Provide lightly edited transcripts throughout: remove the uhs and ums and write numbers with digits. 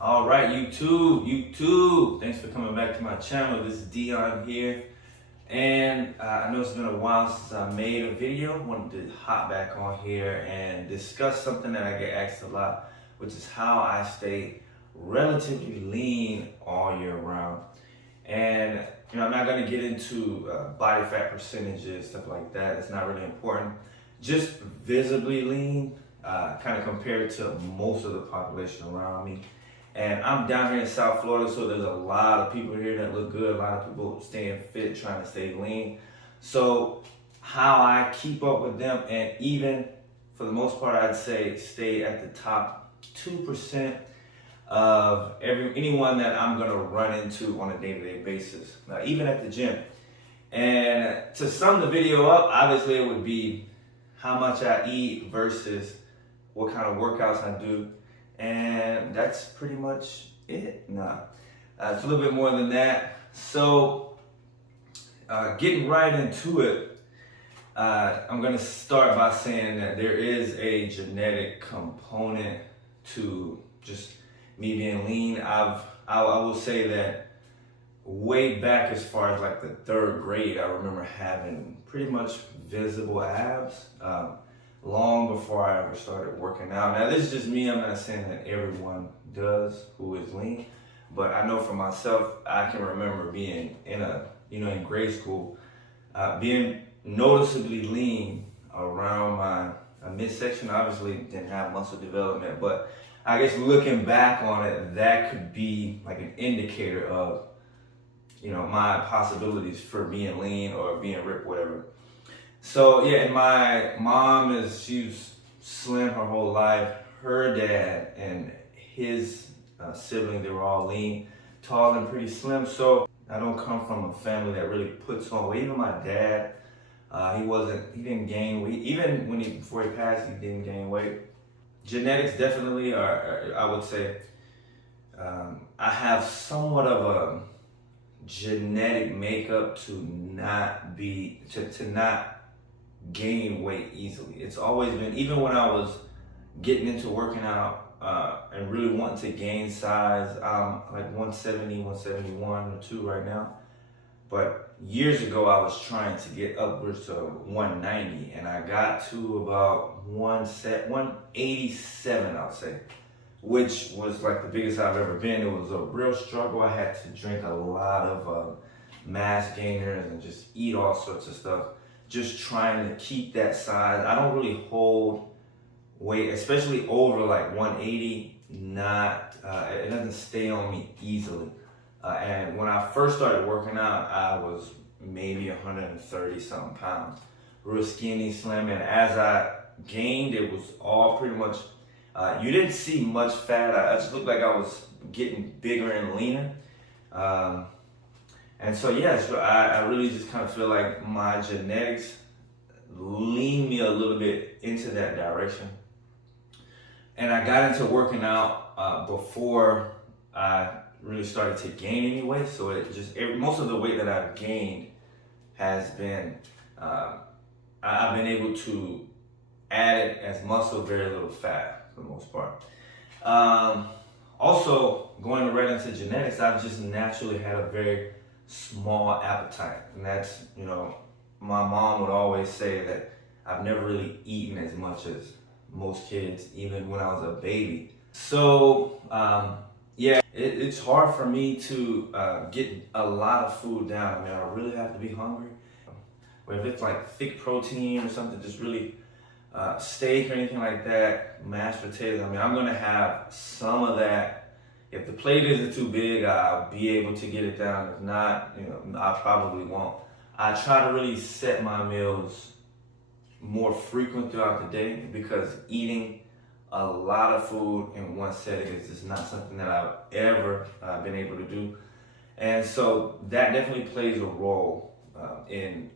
All right, YouTube. Thanks for coming back to my channel. This is Dion here. And I know it's been a while since I made a video. Wanted to hop back on here and discuss something that I get asked a lot, which is how I stay relatively lean all year round. And I'm not going to get into body fat percentages, stuff like that. It's not really important. Just visibly lean, kind of compared to most of the population around me. And I'm down here in South Florida, so there's a lot of people here that look good, a lot of people staying fit, trying to stay lean. So how I keep up with them, and even for the most part, I'd say stay at the top 2% of anyone that I'm gonna run into on a day-to-day basis, now, even at the gym. And to sum the video up, obviously it would be how much I eat versus what kind of workouts I do. And that's pretty much it. Nah, it's a little bit more than that. So, getting right into it, I'm gonna start by saying that there is a genetic component to just me being lean. I will say that way back as far as like the third grade, I remember having pretty much visible abs. Long before I ever started working out. Now, this is just me. I'm not saying that everyone does who is lean, but I know for myself, I can remember being in grade school, being noticeably lean around my midsection. Obviously, didn't have muscle development, but I guess looking back on it, that could be like an indicator of, my possibilities for being lean or being ripped, whatever. So yeah, and my mom she was slim her whole life. Her dad and his sibling, they were all lean, tall and pretty slim. So I don't come from a family that really puts on weight. Even my dad, he didn't gain weight. Even before he passed, he didn't gain weight. Genetics definitely are, I would say, I have somewhat of a genetic makeup to not gain weight easily. It's always been, even when I was getting into working out and really wanting to gain size, I'm like 170, 171 or 2 right now. But years ago, I was trying to get upwards of 190, and I got to about 187, I'll say, which was like the biggest I've ever been. It was a real struggle. I had to drink a lot of mass gainers and just eat all sorts of stuff, just trying to keep that size. I don't really hold weight, especially over like 180, it doesn't stay on me easily. And when I first started working out, I was maybe 130 something pounds, real skinny, slim. And as I gained, it was all pretty much, you didn't see much fat. I just looked like I was getting bigger and leaner. And so, yeah, so I really just kind of feel like my genetics lean me a little bit into that direction. And I got into working out before I really started to gain any weight. So most of the weight that I've gained has been, I've been able to add it as muscle, very little fat for the most part. Also, going right into genetics, I've just naturally had a very small appetite, and that's, my mom would always say that I've never really eaten as much as most kids, even when I was a baby. So yeah, it's hard for me to get a lot of food down. I mean, I really have to be hungry. But if it's like thick protein or something, just really steak or anything like that, mashed potatoes, I mean, I'm gonna have some of that. If the plate isn't too big, I'll be able to get it down. If not, I probably won't. I try to really set my meals more frequent throughout the day, because eating a lot of food in one setting is just not something that I've ever been able to do. And so that definitely plays a role in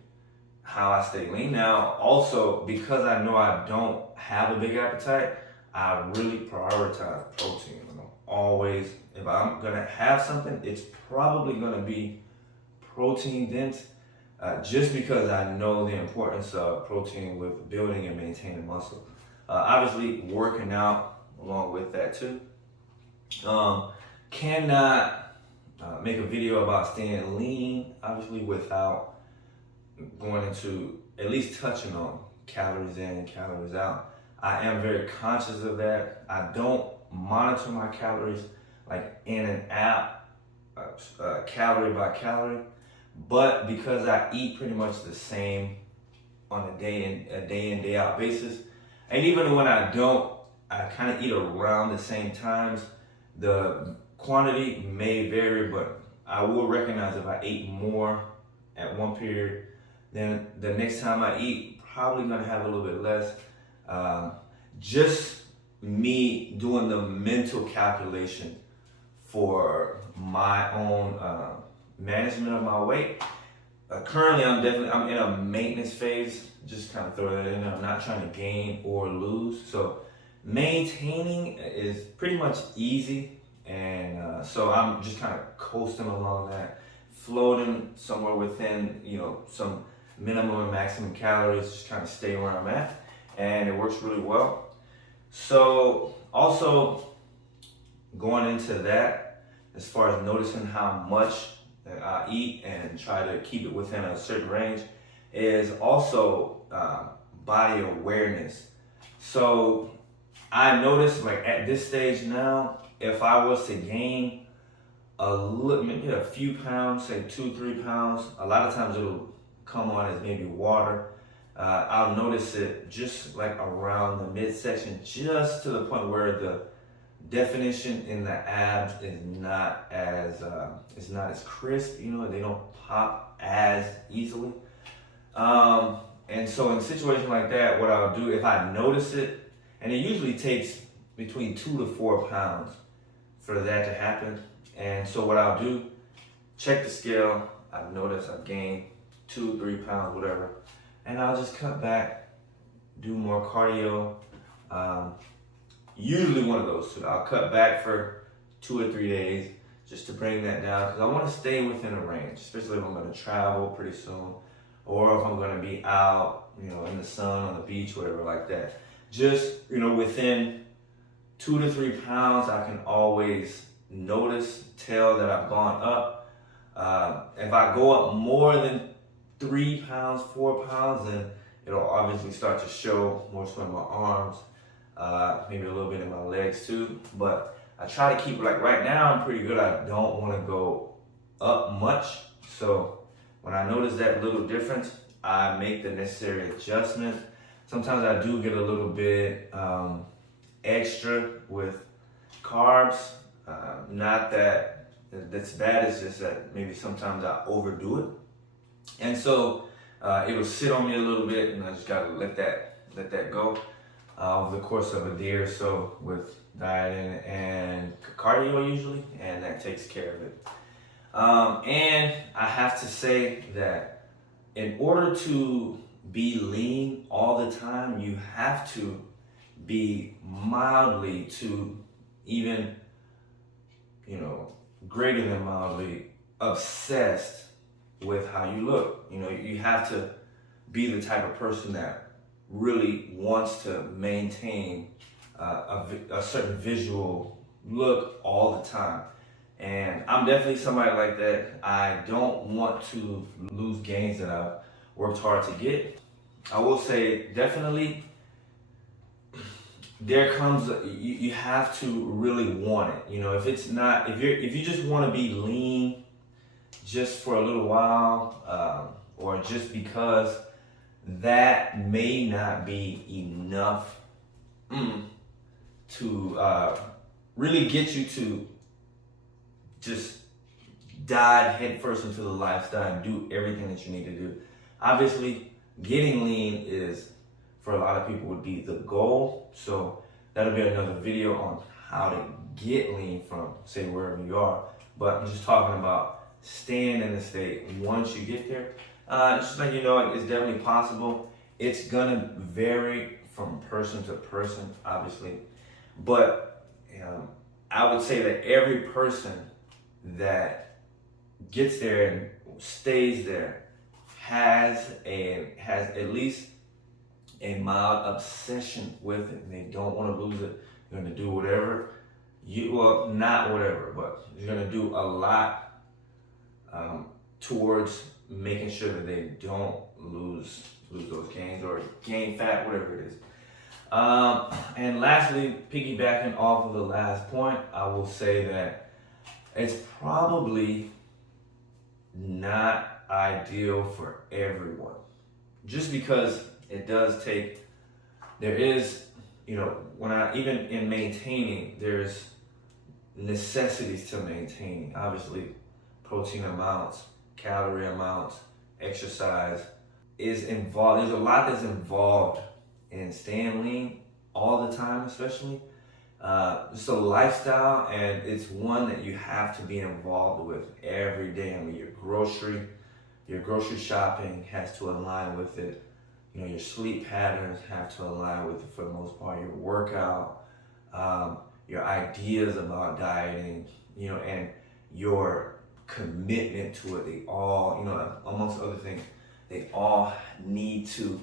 how I stay lean. Now, also, because I know I don't have a big appetite, I really prioritize protein. Always, if I'm gonna have something, it's probably gonna be protein dense, just because I know the importance of protein with building and maintaining muscle. Obviously, working out along with that too. Cannot make a video about staying lean, obviously, without going into at least touching on calories in, calories out. I am very conscious of that. I don't monitor my calories like in an app, calorie by calorie, but because I eat pretty much the same on a day in, day out basis, and even when I don't, I kind of eat around the same times. The quantity may vary, but I will recognize if I ate more at one period, then the next time I eat, probably gonna have a little bit less. Just me doing the mental calculation for my own management of my weight. Currently, I'm in a maintenance phase. Just kind of throw that in there. I'm not trying to gain or lose. So maintaining is pretty much easy, and so I'm just kind of coasting along that, floating somewhere within some minimum and maximum calories, just kind of stay where I'm at, and it works really well. So also going into that, as far as noticing how much I eat and try to keep it within a certain range, is also body awareness. So I noticed, like, at this stage now, if I was to gain maybe a few pounds, say 2-3 pounds, a lot of times it'll come on as maybe water. I'll notice it just like around the midsection, just to the point where the definition in the abs is not as crisp. They don't pop as easily. And so in a situation like that, what I'll do, if I notice it, and it usually takes between 2 to 4 pounds for that to happen. And so what I'll do, check the scale. I've noticed I've gained 2-3 pounds, whatever, and I'll just cut back, do more cardio. Usually one of those two. I'll cut back for 2 or 3 days just to bring that down, because I want to stay within a range, especially if I'm going to travel pretty soon, or if I'm going to be out, in the sun, on the beach, whatever like that. Just, within 2 to 3 pounds, I can always tell that I've gone up. If I go up more than 3 pounds, 4 pounds, then it'll obviously start to show more so in my arms, maybe a little bit in my legs too. But I try to keep it, like right now I'm pretty good. I don't want to go up much. So when I notice that little difference, I make the necessary adjustments. Sometimes I do get a little bit extra with carbs. Not that that's bad, it's just that maybe sometimes I overdo it. And so it'll sit on me a little bit, and I just gotta let that go over the course of a day or so with dieting and cardio usually, and that takes care of it. And I have to say that in order to be lean all the time, you have to be mildly to even, greater than mildly obsessed with how you look. You have to be the type of person that really wants to maintain a certain visual look all the time. And I'm definitely somebody like that. I don't want to lose gains that I've worked hard to get. I will say, definitely, there comes, you have to really want it. If it's not, if you just want to be lean just for a little while, or just because, that may not be enough to really get you to just dive headfirst into the lifestyle and do everything that you need to do. Obviously, getting lean is, for a lot of people, would be the goal. So that'll be another video on how to get lean from, say, wherever you are. But I'm just talking about staying in the state once you get there. Just like it's definitely possible. It's gonna vary from person to person, obviously. But I would say that every person that gets there and stays there has at least a mild obsession with it, and they don't want to lose it. They're going to do whatever well, not whatever, but you're gonna do a lot towards making sure that they don't lose those gains or gain fat, whatever it is. And lastly, piggybacking off of the last point, I will say that it's probably not ideal for everyone. Just because it does take, there is, even in maintaining, there's necessities to maintaining. Obviously, protein amounts, calorie amounts, exercise is involved. There's a lot that's involved in staying lean all the time, especially. It's a lifestyle, and it's one that you have to be involved with every day. I mean, your grocery shopping has to align with it. Your sleep patterns have to align with it for the most part. Your workout, your ideas about dieting, and your commitment to it. They all, amongst other things, they all need to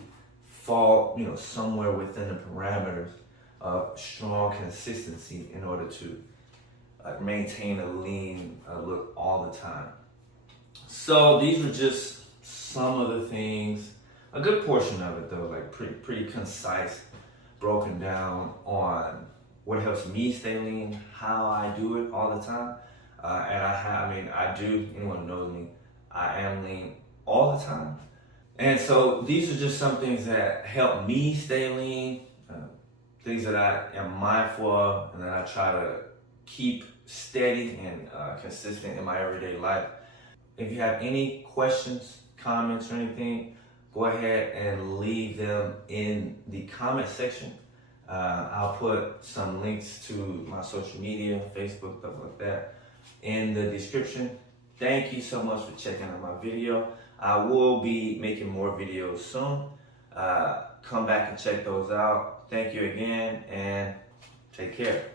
fall, somewhere within the parameters of strong consistency in order to maintain a lean look all the time. So these are just some of the things, a good portion of it though, like pretty concise, broken down on what helps me stay lean, how I do it all the time. And I do, anyone who knows me, I am lean all the time. And so these are just some things that help me stay lean, things that I am mindful of and that I try to keep steady and consistent in my everyday life. If you have any questions, comments, or anything, go ahead and leave them in the comment section. I'll put some links to my social media, Facebook, stuff like that, in the description. Thank you so much for checking out my video. I will be making more videos soon. Come back and check those out. Thank you again, and take care.